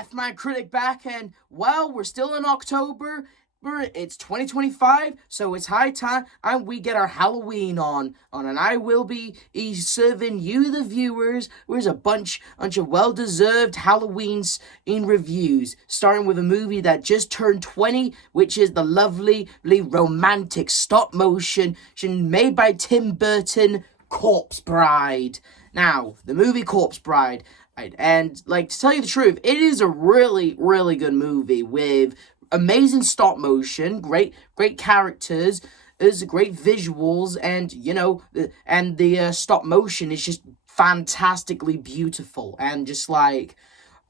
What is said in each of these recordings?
F-MAN CRITIC back, and, well, we're still in October. It's 2025, so it's high time and we get our Halloween on, and I will be serving you, the viewers, with a bunch of well-deserved Halloween reviews, starting with a movie that just turned 20, which is the lovely, romantic stop-motion made by Tim Burton, Corpse Bride. Now, the movie Corpse Bride, and, like, to tell you the truth, it is a really, really good movie with amazing stop motion, great characters, there's great visuals, and, you know, the stop motion is just fantastically beautiful, and just like,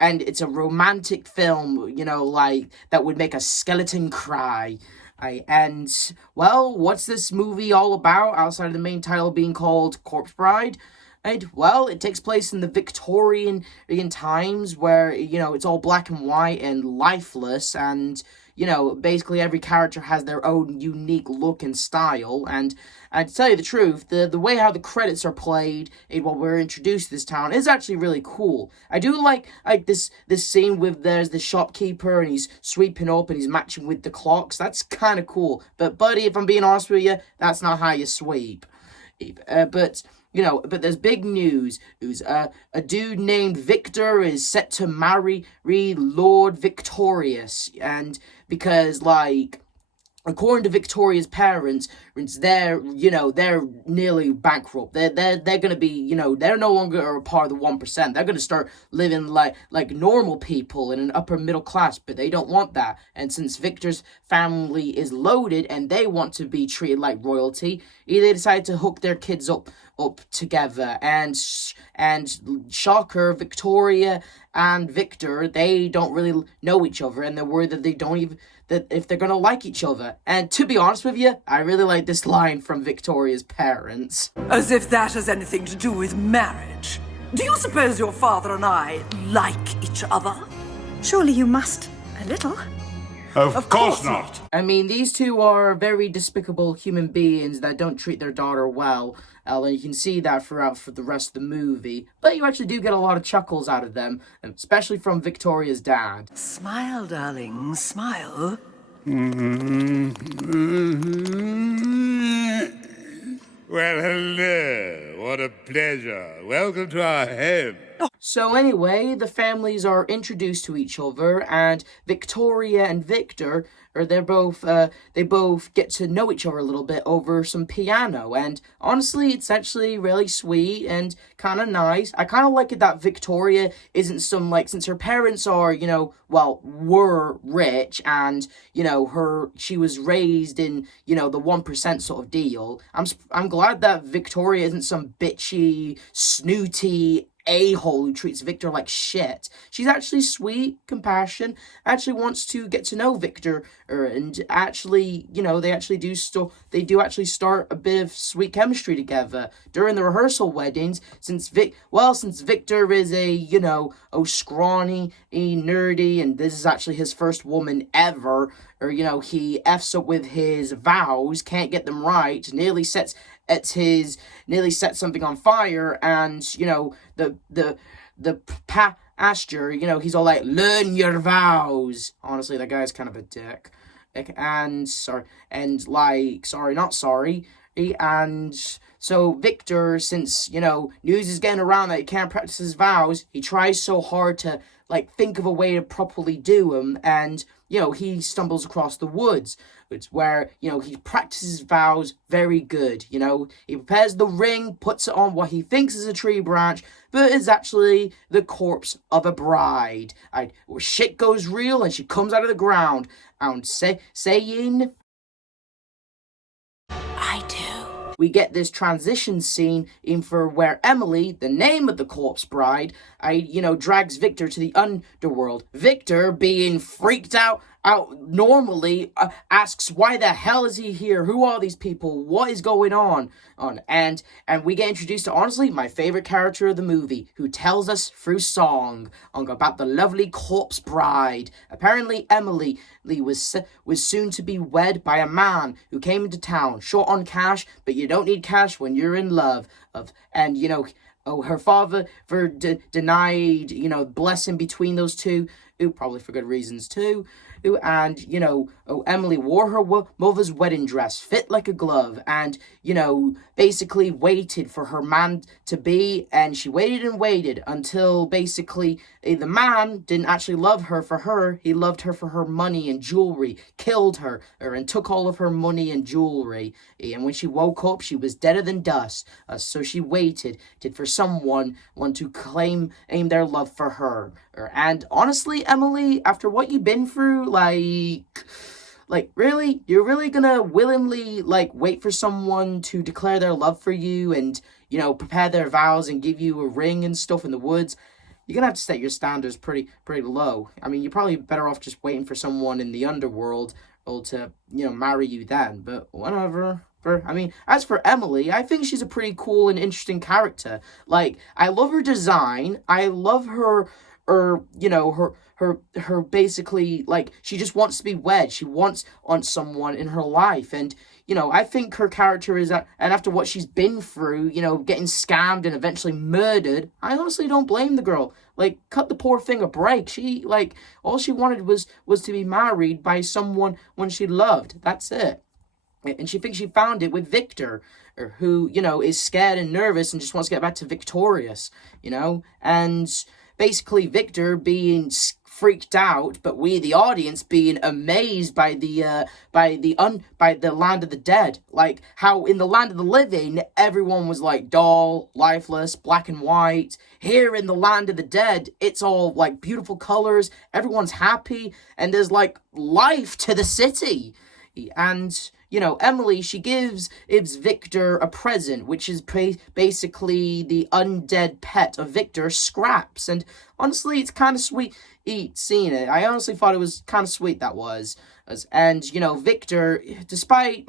and it's a romantic film, you know, like, that would make a skeleton cry. And, well, what's this movie all about, outside of the main title being called Corpse Bride? And, well, it takes place in the Victorian times where, you know, it's all black and white and lifeless, and, you know, basically every character has their own unique look and style. And to tell you the truth, the way how the credits are played while we're introduced to this town is actually really cool. I do like this scene with there's the shopkeeper and he's sweeping up and he's matching with the clocks. That's kind of cool. But, buddy, if I'm being honest with you, that's not how you sweep. But there's big news. A dude named Victor is set to marry Lord Victorious, and because, like, according to Victoria's parents, they're nearly bankrupt. They're gonna be, you know, they're no longer a part of the 1%. They're gonna start living like normal people in an upper middle class, but they don't want that. And since Victor's family is loaded and they want to be treated like royalty, they decide to hook their kids up together. And shocker, Victoria and Victor, they don't really know each other, and they're worried that if they're gonna like each other. And to be honest with you, I really like this line from Victoria's parents. As if that has anything to do with marriage. Do you suppose your father and I like each other? Surely you must. A little. Of course not. I mean, these two are very despicable human beings that don't treat their daughter well, and you can see that for the rest of the movie. But you actually do get a lot of chuckles out of them, especially from Victoria's dad. Smile, darling, smile. Well, hello. What a pleasure. Welcome to our home. So anyway, the families are introduced to each other, and Victoria and Victor, they both get to know each other a little bit over some piano, and honestly, it's actually really sweet and kind of nice. I kind of like it that Victoria isn't since her parents are, were rich, and, she was raised in, the 1% sort of deal. I'm glad that Victoria isn't some bitchy, snooty a-hole who treats Victor like shit. She's actually sweet, compassionate, actually wants to get to know Victor, and actually, they do actually start a bit of sweet chemistry together during the rehearsal weddings, since Victor is scrawny, nerdy, and this is actually his first woman ever, he F's up with his vows, can't get them right, nearly sets something on fire, and, the pasture, he's all like, learn your vows. Honestly, that guy's kind of a dick. And so Victor, since, news is getting around that he can't practice his vows, he tries so hard to, think of a way to properly do them, and, he stumbles across the woods. It's where, he practices vows very good, He prepares the ring, puts it on what he thinks is a tree branch, but it's actually the corpse of a bride. Shit goes real, and she comes out of the ground, and saying, I do. We get this transition scene in for where Emily, the name of the corpse bride, drags Victor to the underworld. Victor, being freaked out normally, asks, why the hell is he here? Who are these people? What is going on? And we get introduced to, honestly, my favorite character of the movie, who tells us through song about the lovely corpse bride. Apparently, Emily was soon to be wed by a man who came into town, short on cash, but you don't need cash when you're in love. Her father denied, blessing between those two, probably for good reasons too. And, Emily wore her mother's wedding dress, fit like a glove, and, basically waited for her man to be, and she waited and waited until basically the man didn't actually love her for her, he loved her for her money and jewelry, killed her, and took all of her money and jewelry, and when she woke up, she was deader than dust, so she waited for someone to aim their love for her. And honestly, Emily, after what you've been through, really? You're really gonna willingly, wait for someone to declare their love for you and, prepare their vows and give you a ring and stuff in the woods? You're gonna have to set your standards pretty low. I mean, you're probably better off just waiting for someone in the underworld to, marry you then, but whatever. I mean, as for Emily, I think she's a pretty cool and interesting character. I love her design. I love her basically, she just wants to be wed. She wants someone in her life. And, I think her character is, and after what she's been through, getting scammed and eventually murdered, I honestly don't blame the girl. Cut the poor thing a break. She, all she wanted was to be married by someone when she loved. That's it. And she thinks she found it with Victor, who, is scared and nervous and just wants to get back to Victorious, and basically Victor being freaked out, but we, the audience, being amazed by the land of the dead. How in the land of the living, everyone was dull, lifeless, black and white. Here in the land of the dead, it's all beautiful colors. Everyone's happy, and there's life to the city. And Emily, she gives Victor a present, which is basically the undead pet of Victor, Scraps. And honestly, it's kind of sweet seeing it. I honestly thought it was kind of sweet, that was. And, Victor, despite,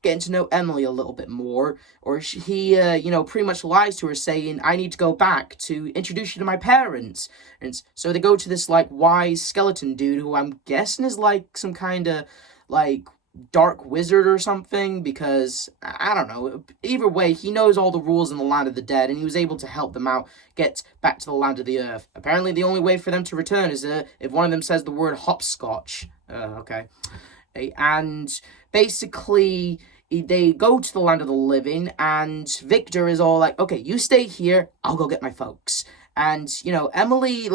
getting to know Emily a little bit more, he pretty much lies to her saying, I need to go back to introduce you to my parents. And so they go to this, wise skeleton dude, who I'm guessing is, some kind of, dark wizard or something, because I don't know. Either way, he knows all the rules in the land of the dead, and he was able to help them out get back to the land of the earth. Apparently, the only way for them to return is if one of them says the word hopscotch. Okay. And basically, they go to the land of the living, and Victor is all okay, you stay here, I'll go get my folks. And, Emily,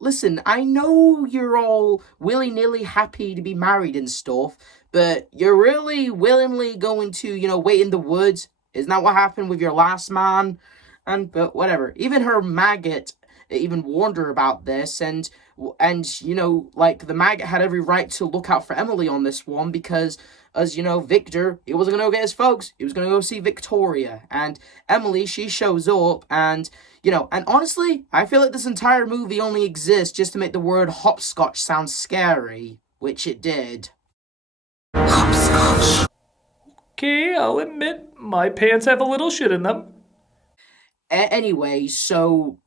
listen, I know you're all willy-nilly happy to be married and stuff, but you're really willingly going to, wait in the woods. Isn't that what happened with your last man? But whatever. Even her maggot even warned her about this, and the maggot had every right to look out for Emily on this one, because, as Victor, he wasn't going to go get his folks. He was going to go see Victoria. And Emily, she shows up, and, and honestly, I feel like this entire movie only exists just to make the word hopscotch sound scary, which it did. Hopscotch. Okay, I'll admit, my pants have a little shit in them. Anyway, so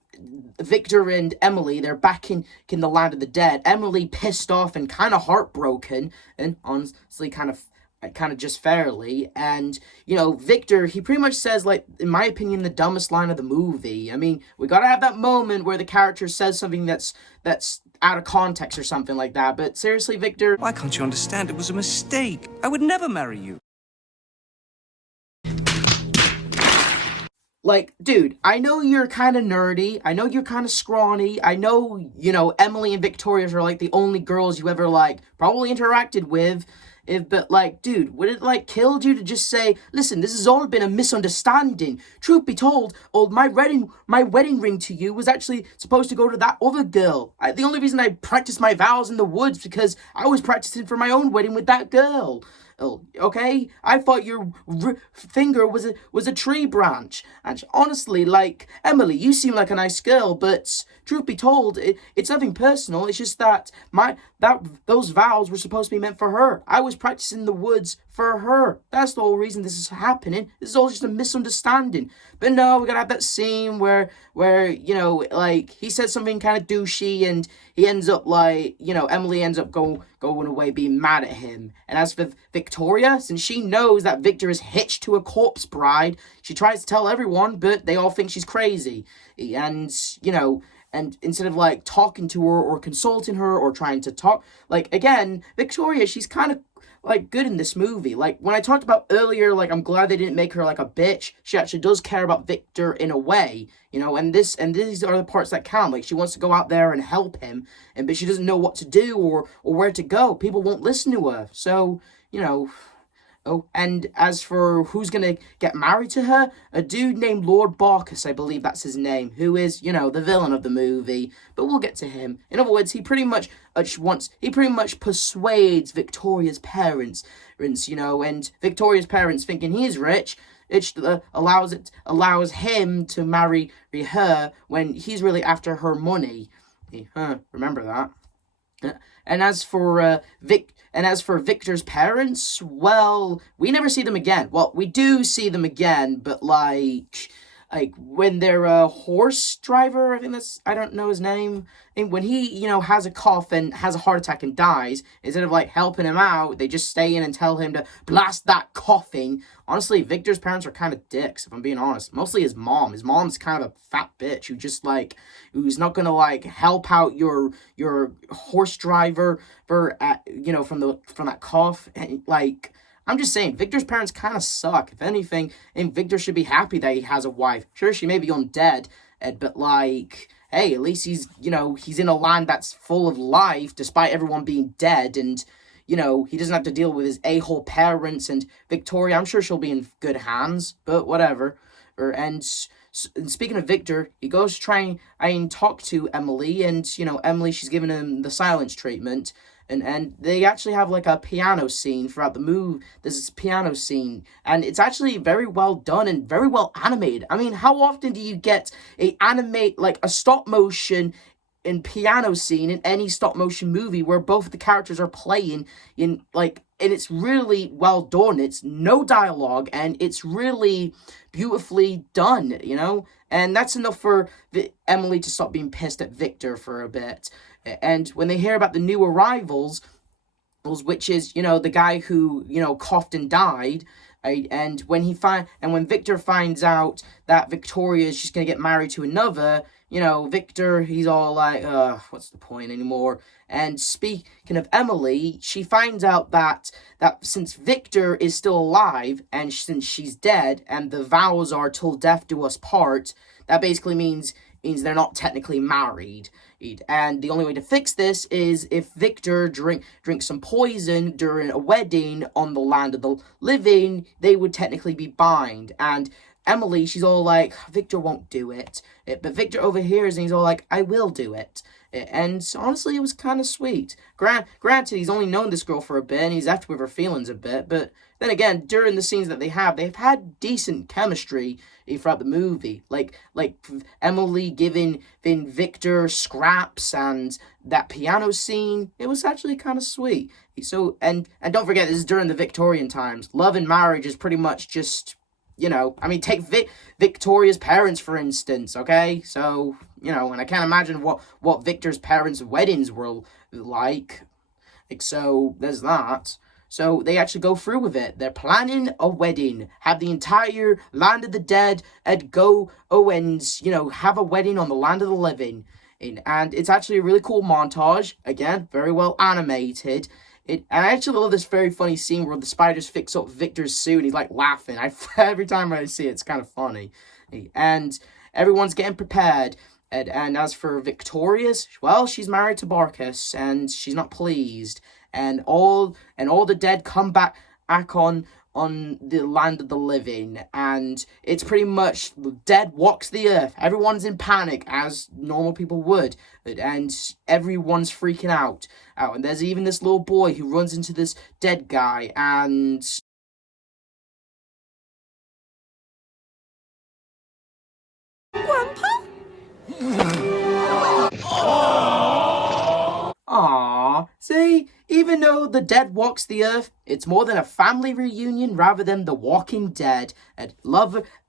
Victor and Emily, they're back in the land of the dead. Emily pissed off and kind of heartbroken, and honestly kind of just fairly. And, Victor, he pretty much says, in my opinion, the dumbest line of the movie. I mean, we gotta have that moment where the character says something that's out of context or something like that. But seriously, Victor... Why can't you understand? It was a mistake. I would never marry you. Dude, I know you're kind of nerdy. I know you're kind of scrawny. I know, Emily and Victoria are, the only girls you ever, probably interacted with. But, dude, would it, killed you to just say, listen, this has all been a misunderstanding. Truth be told, my wedding ring to you was actually supposed to go to that other girl. The only reason I practiced my vows in the woods because I was practicing for my own wedding with that girl. Okay, I thought your finger was a tree branch. And honestly, Emily, you seem like a nice girl, but truth be told, it's nothing personal. It's just that those vows were supposed to be meant for her. I was practicing in the woods for her. That's the whole reason this is happening. This is all just a misunderstanding. But no, we're gonna have that scene where he says something kind of douchey, and he ends up Emily ends up going away being mad at him. And as for Victoria, since she knows that Victor is hitched to a corpse bride, she tries to tell everyone, but they all think she's crazy. And and instead of like talking to her or consulting her or trying to talk, like again, Victoria, she's kind of like good in this movie. Like when I talked about earlier, like I'm glad they didn't make her like a bitch. She actually does care about Victor in a way, you know, and these are the parts that count. Like she wants to go out there and help him, but she doesn't know what to do or where to go. People won't listen to her. So, you know, oh, and as for who's gonna get married to her, a dude named Lord Barkis, I believe that's his name, who is, you know, the villain of the movie, but we'll get to him. In other words, he pretty much persuades Victoria's parents, you know, and Victoria's parents thinking he's rich, it allows him to marry her when he's really after her money. Remember that. And as for Victor's parents, well, we never see them again. Well, we do see them again, but like when they're a horse driver, I don't know his name, and when he, you know, has a cough and has a heart attack and dies, instead of like helping him out, they just stay in and tell him to blast that coughing. Honestly, Victor's parents are kind of dicks, if I'm being honest. Mostly his mom. His mom's kind of a fat bitch who's not gonna like help out your horse driver you know, from that cough. And like, I'm just saying, Victor's parents kind of suck. If anything, and Victor should be happy that he has a wife. Sure, she may be undead, but like, hey, at least he's in a land that's full of life, despite everyone being dead, and, you know, he doesn't have to deal with his a-hole parents, and Victoria, I'm sure she'll be in good hands, but whatever. And speaking of Victor, he goes to try and talk to Emily, and, you know, Emily, she's giving him the silence treatment, and they actually have like a piano scene throughout the movie. There's this piano scene, and it's actually very well done and very well animated. I mean, how often do you get a stop motion and piano scene in any stop motion movie where both the characters are playing and it's really well done. It's no dialogue, and it's really beautifully done, you know? And that's enough for Emily to stop being pissed at Victor for a bit. And when they hear about the new arrivals, which is, you know, the guy who, you know, coughed and died, and when Victor finds out that Victoria is just gonna get married to another, you know, Victor, he's all like, what's the point anymore? And speaking of Emily, she finds out that since Victor is still alive, and since she's dead, and the vows are till death do us part, that basically means they're not technically married. And the only way to fix this is if Victor drinks some poison during a wedding on the land of the living, they would technically be bind. And Emily, she's all like, Victor won't do it. But Victor overhears and he's all like, I will do it. And honestly, it was kind of sweet. Granted, he's only known this girl for a bit and he's left with her feelings a bit. But then again, during the scenes that they've had decent chemistry throughout the movie. Like Emily giving Victor scraps and that piano scene. It was actually kind of sweet. So, and don't forget, this is during the Victorian times. Love and marriage is pretty much just, you know, I mean, take Victoria's parents, for instance, okay? So, you know, and I can't imagine what Victor's parents' weddings were like. So, there's that. So, they actually go through with it. They're planning a wedding. Have the entire land of the dead and go, and, you know, have a wedding on the land of the living. And it's actually a really cool montage. Again, very well animated. And I actually love this very funny scene where the spiders fix up Victor's suit and he's like laughing. Every time I see it, it's kind of funny. And everyone's getting prepared. And as for Victoria's, well, she's married to Barkis and she's not pleased. And all the dead come back on the land of the living, and it's pretty much the dead walks the earth. Everyone's in panic, as normal people would, and everyone's freaking out. And there's even this little boy who runs into this dead guy, and Grandpa? Aww. See, even though the dead walks the earth, it's more than a family reunion rather than The Walking Dead. And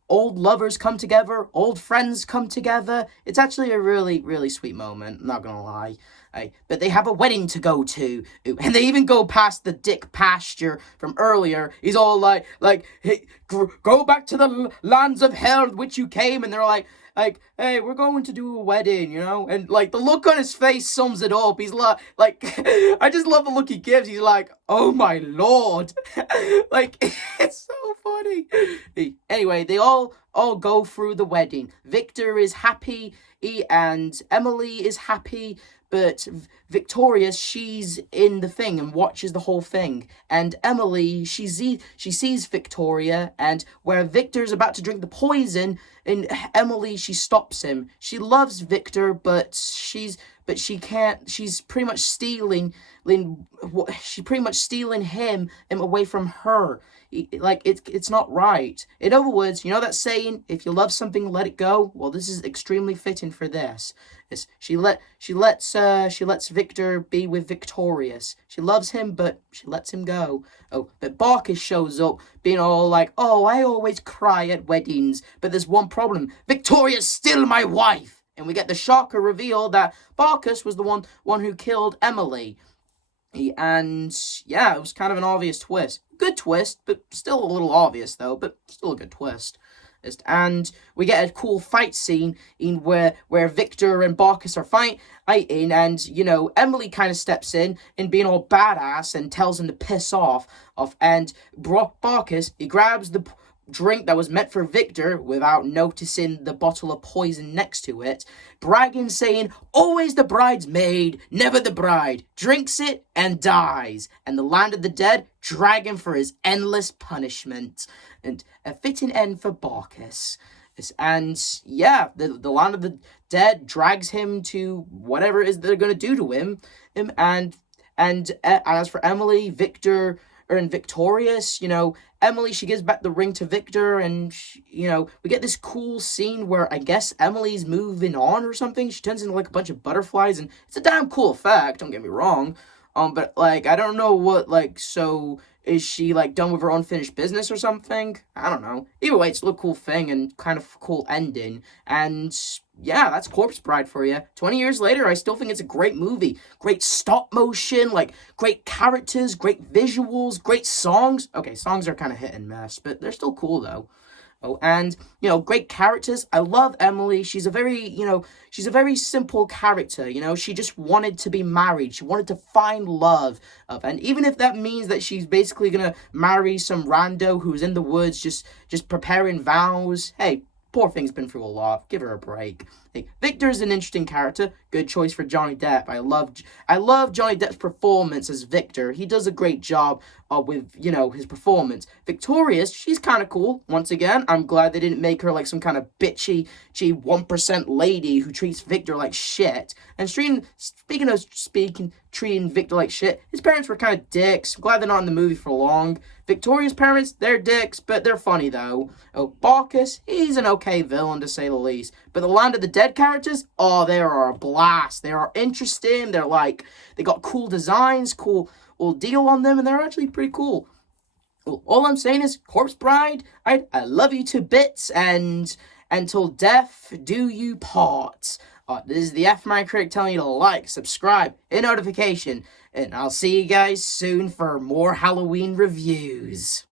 old lovers come together, old friends come together. It's actually a really, really sweet moment, I'm not gonna lie. But they have a wedding to go to, and they even go past the Dick Pasture from earlier. He's all like, hey, go back to the lands of hell which you came, and they're like, hey, we're going to do a wedding, you know? And, like, the look on his face sums it up. He's like, I just love the look he gives. He's like, oh my lord. Like, it's so funny. Anyway, they all go through the wedding. Victor is happy, and Emily is happy, but Victoria, she's in the thing and watches the whole thing. And Emily, she sees Victoria, and where Victor's about to drink the poison, and Emily, she stops him. She loves Victor, but she can't. She's pretty much stealing him away from her. Like, it's not right. In other words, you know that saying, if you love something, let it go? Well, this is extremely fitting for this. She lets Victor be with Victorious. She loves him, but she lets him go. Oh, but Barkis shows up, being all like, oh, I always cry at weddings, but there's one problem. Victoria's still my wife. And we get the shocker reveal that Barkis was the one who killed Emily. And yeah, it was kind of an obvious twist. Good twist, but still a little obvious though, but still a good twist. And we get a cool fight scene in where Victor and Barkis are fighting, and, you know, Emily kind of steps in and being all badass and tells him to piss off, and Barkis, he grabs the drink that was meant for Victor without noticing the bottle of poison next to it, bragging, saying, always the bridesmaid, never the bride, drinks it and dies, and the land of the dead drag him for his endless punishment. And a fitting end for Barkis. And yeah, the land of the dead drags him to whatever it is they're going to do to him. And as for Emily, Victor, and Victorious, you know, Emily, she gives back the ring to Victor, and, you know, we get this cool scene where I guess Emily's moving on or something. She turns into, like, a bunch of butterflies, and it's a damn cool effect, don't get me wrong. But, like, I don't know what, like, so is she, like, done with her unfinished business or something? I don't know. Either way, it's a cool thing and kind of cool ending. And yeah, that's Corpse Bride for you. 20 years later, I still think it's a great movie. Great stop motion, like, great characters, great visuals, great songs. Okay, songs are kind of hit and miss, but they're still cool, though. Oh, and, you know, great characters. I love Emily. She's a very simple character, you know. She just wanted to be married. She wanted to find love. And even if that means that she's basically going to marry some rando who's in the woods just preparing vows, hey, poor thing's been through a lot. Give her a break. Hey, Victor's an interesting character. Good choice for Johnny Depp. I love Johnny Depp's performance as Victor. He does a great job with, you know, his performance. Victorious, she's kind of cool. Once again, I'm glad they didn't make her like some kind of bitchy 1% lady who treats Victor like shit. And treating Victor like shit, his parents were kind of dicks. I'm glad they're not in the movie for long. Victoria's parents, they're dicks, but they're funny though. Oh, Barkis, he's an okay villain to say the least. But the Land of the Dead characters, oh, they are a blast. They are interesting. They're like, they got cool designs, cool deal on them, and they're actually pretty cool. Well, all I'm saying is, Corpse Bride, I love you to bits, and until death do you part. This is the F-Man Critic telling you to like, subscribe, hit notification, and I'll see you guys soon for more Halloween reviews.